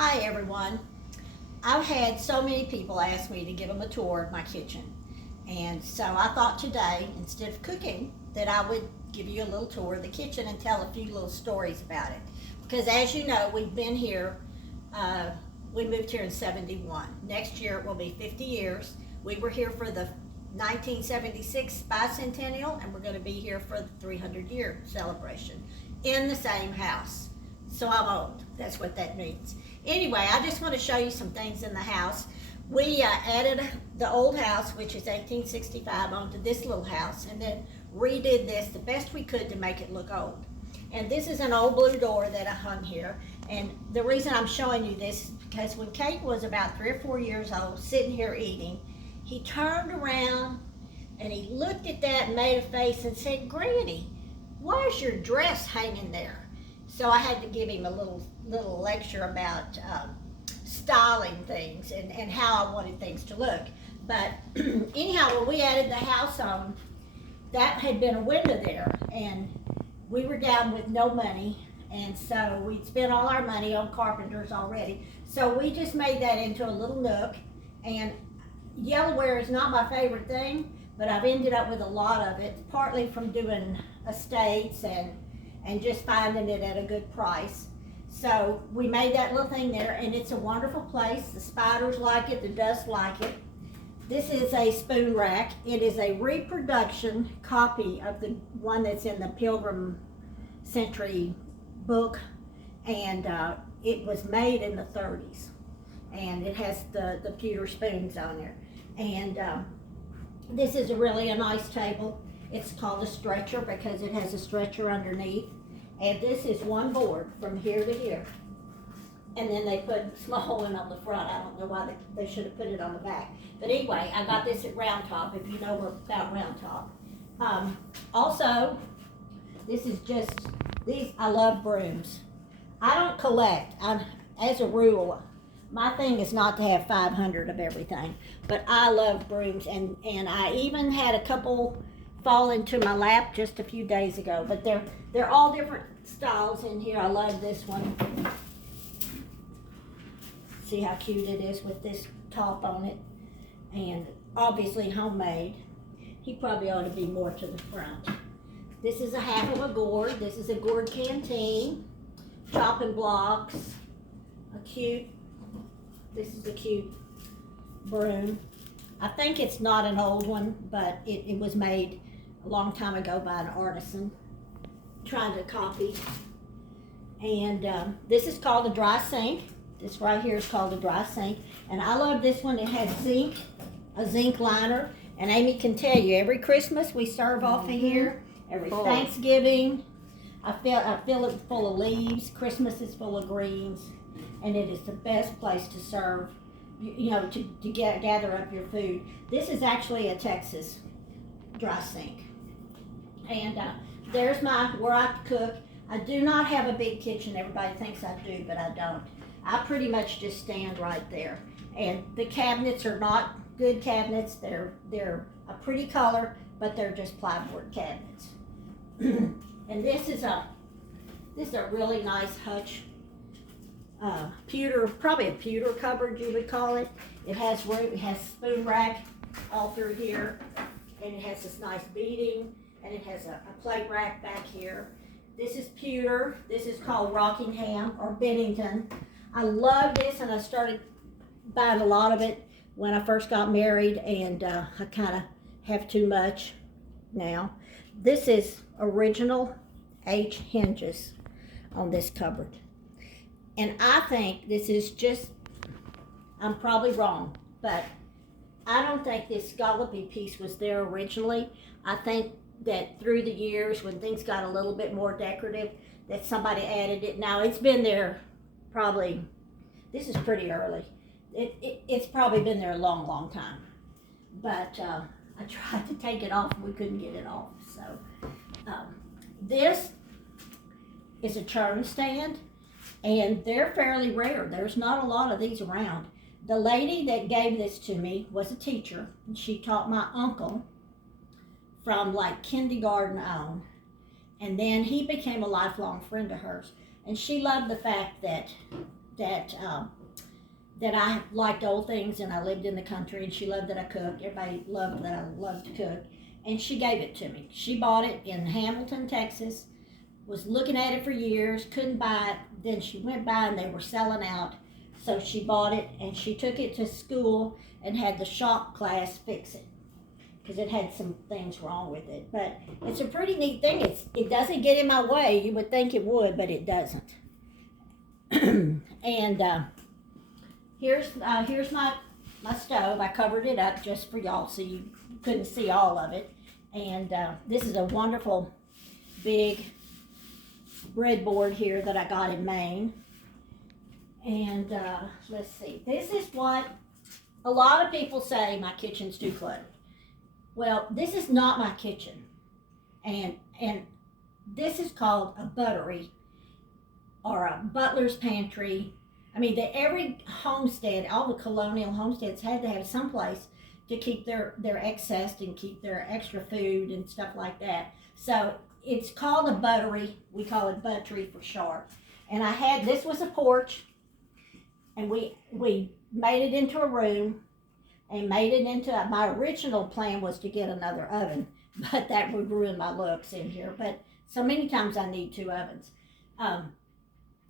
Hi everyone. I've had so many people ask me to give them a tour of my kitchen. And so I thought today, instead of cooking, that I would give you a little tour of the kitchen and tell a few little stories about it. Because as you know, we've been here, uh, we moved here in 71. Next year it will be 50 years. We were here for the 1976 bicentennial, and we're going to be here for the 300-year celebration in the same house. So I'm old. That's what that means. Anyway, I just want to show you some things in the house. We added the old house, which is 1865, onto this little house, and then redid this the best we could to make it look old. And this is an old blue door that I hung here. And the reason I'm showing you this is because when Kate was about 3 or 4 years old, sitting here eating, he turned around and he looked at that and made a face and said, "Granny, why is your dress hanging there?" So I had to give him a little lecture about styling things and how I wanted things to look. But anyhow, when we added the house on, that had been a window there, and we were down with no money, and so we'd spent all our money on carpenters already. So we just made that into a little nook, and yellowware is not my favorite thing, but I've ended up with a lot of it, partly from doing estates and just finding it at a good price. So we made that little thing there, and it's a wonderful place. The spiders like it, the dust like it. This is a spoon rack. It is a reproduction copy of the one that's in the Pilgrim Century book, and it was made in the 30s. And it has the pewter spoons on there. And this is a nice table. It's called a stretcher because it has a stretcher underneath. And this is one board from here to here. And then they put a small one on the front. I don't know why they should have put it on the back. But anyway, I got this at Round Top, if you know about Round Top. Also, this is just, I love brooms. I don't collect. As a rule, my thing is not to have 500 of everything. But I love brooms, and I even had a couple fall into my lap just a few days ago, but they're all different styles in here. I love this one. See how cute it is with this top on it, and obviously homemade. He probably ought to be more to the front. This is a half of a gourd. This is a gourd canteen, chopping blocks. This is a cute broom. I think it's not an old one, but it was made a long time ago by an artisan trying to copy. And this is called a dry sink. This right here is called a dry sink. And I love this one. It has a zinc liner. And Amy can tell you, every Christmas we serve off of here. Every Thanksgiving, I fill it full of leaves. Christmas is full of greens. And it is the best place to serve, to gather up your food. This is actually a Texas dry sink. And there's where I cook. I do not have a big kitchen. Everybody thinks I do, but I don't. I pretty much just stand right there. And the cabinets are not good cabinets. They're a pretty color, but they're just plywood cabinets. And this is a really nice hutch. Pewter, probably a pewter cupboard you would call it. It has room. It has spoon rack all through here, and it has this nice beading. And it has a plate rack back here. This is pewter. This is called Rockingham or Bennington. I love this, and I started buying a lot of it when I first got married, and I kind of have too much now. This is original H hinges on this cupboard. And I think this is just, I'm probably wrong, but I don't think this scallopy piece was there originally. I think that through the years, when things got a little bit more decorative, that somebody added it. Now, it's been there probably, this is pretty early. It's probably been there a long, long time. But I tried to take it off and we couldn't get it off. So this is a churn stand, and they're fairly rare. There's not a lot of these around. The lady that gave this to me was a teacher, and she taught my uncle from like kindergarten on, and then he became a lifelong friend of hers. And she loved the fact that that I liked old things and I lived in the country, and she loved that I cooked. Everybody loved that I loved to cook. And she gave it to me. She bought it in Hamilton, Texas, was looking at it for years, couldn't buy it. Then she went by and they were selling out. So she bought it and she took it to school and had the shop class fix it because it had some things wrong with it. But it's a pretty neat thing. It doesn't get in my way. You would think it would, but it doesn't. And here's my stove. I covered it up just for y'all so you couldn't see all of it. And this is a wonderful big breadboard here that I got in Maine. And let's see, this is what a lot of people say my kitchen's too cluttered. Well, this is not my kitchen, and this is called a buttery or a butler's pantry. I mean, every homestead, all the colonial homesteads had to have some place to keep their excess and keep their extra food and stuff like that. So it's called a buttery. We call it buttery for short. And this was a porch, and we made it into a room and made it into, my original plan was to get another oven, but that would ruin my looks in here. But so many times I need two ovens.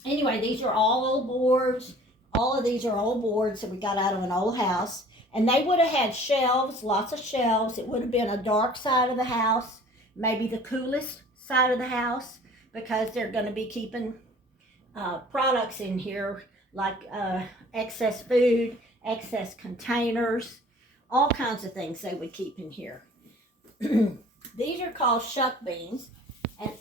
Anyway, these are all old boards. All of these are old boards that we got out of an old house. And they would have had shelves, lots of shelves. It would have been a dark side of the house, maybe the coolest side of the house, because they're going to be keeping products in here like excess food, excess containers, all kinds of things they would keep in here. These are called shuck beans, and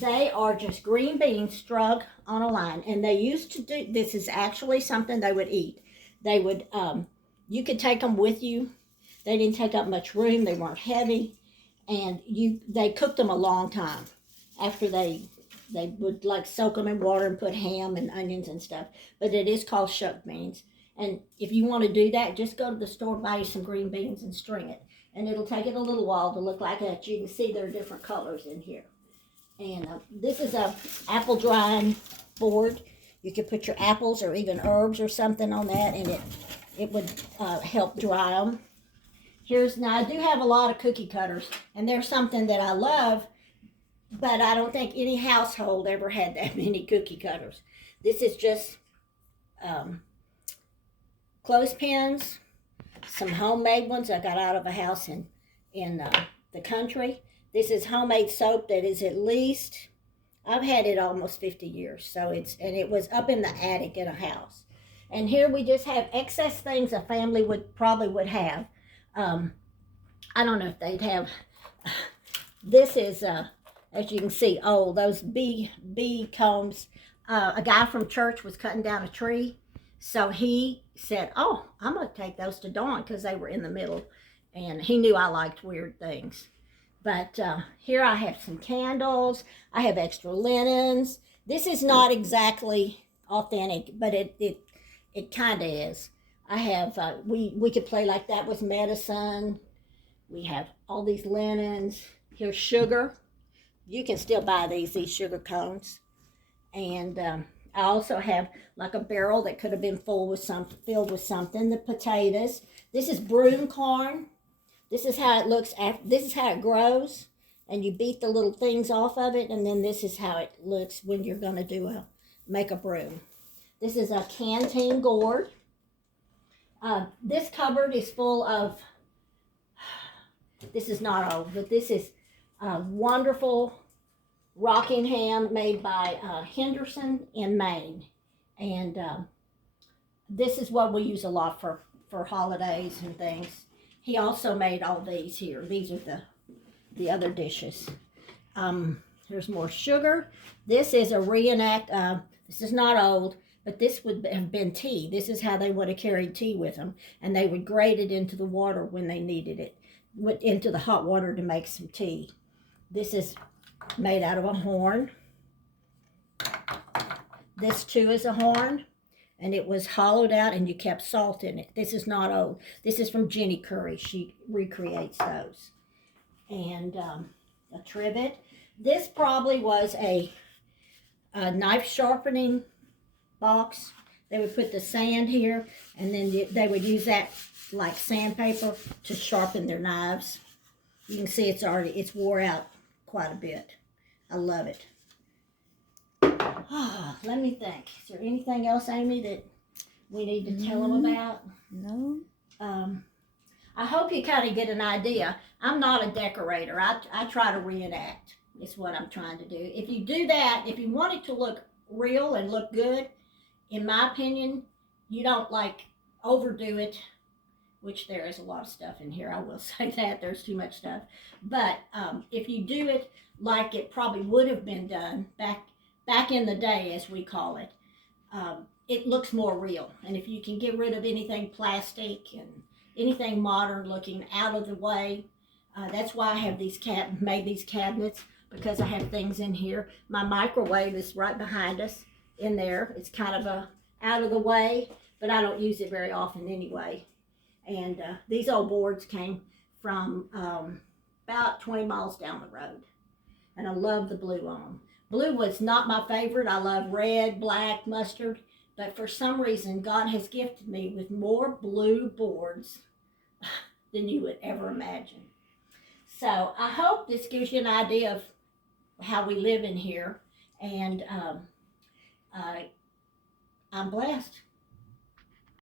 they are just green beans strung on a line. And they used to do, this is actually something they would eat. They would, you could take them with you. They didn't take up much room. They weren't heavy. And they cooked them a long time after they would like soak them in water and put ham and onions and stuff. But it is called shuck beans. And if you want to do that, just go to the store, buy you some green beans and string it. And it'll take it a little while to look like that. You can see there are different colors in here. And this is a apple drying board. You could put your apples or even herbs or something on that, and it would help dry them. Now I do have a lot of cookie cutters, and they're something that I love, but I don't think any household ever had that many cookie cutters. This is just clothespins, some homemade ones I got out of a house in the country. This is homemade soap that is at least, I've had it almost 50 years. So it was up in the attic in a house. And here we just have excess things a family probably would have. I don't know if they'd have, this is, as you can see, old, those bee combs. A guy from church was cutting down a tree. So he said, oh, I'm going to take those to Dawn because they were in the middle. And he knew I liked weird things. But here I have some candles. I have extra linens. This is not exactly authentic, but it kind of is. I have, we could play like that with medicine. We have all these linens. Here's sugar. You can still buy these sugar cones. And I also have like a barrel that could have been filled with something. The potatoes. This is broom corn. This is how it looks. This is how it grows, and you beat the little things off of it, and then this is how it looks when you're going to make a broom. This is a canteen gourd. This cupboard is full of. This is not old, but this is a wonderful Rockingham made by Henderson in Maine, and this is what we use a lot for holidays and things. He also made all these here. These are the other dishes. There's more sugar. This is a reenact. This is not old, but this would have been tea. This is how they would have carried tea with them. And they would grate it into the water when they needed it, into the hot water to make some tea. This is made out of a horn. This too is a horn. And it was hollowed out and you kept salt in it. This is not old. This is from Jenny Curry. She recreates those. And a trivet. This probably was a knife sharpening box. They would put the sand here, and then they would use that like sandpaper to sharpen their knives. You can see it's wore out quite a bit. I love it. Oh, let me think. Is there anything else, Amy, that we need to tell them about? No. I hope you kind of get an idea. I'm not a decorator. I try to reenact. Is what I'm trying to do. If you do that, if you want it to look real and look good, in my opinion, you don't like overdo it, which there is a lot of stuff in here. I will say that there's too much stuff. But if you do it like it probably would have been done back in the day, as we call it, it looks more real. And if you can get rid of anything plastic and anything modern looking out of the way, that's why I have made these cabinets, because I have things in here. My microwave is right behind us in there. It's kind of out of the way, but I don't use it very often anyway. And these old boards came from about 20 miles down the road. And I love the blue on them. Blue was not my favorite. I love red, black, mustard. But for some reason, God has gifted me with more blue boards than you would ever imagine. So I hope this gives you an idea of how we live in here. And I'm blessed.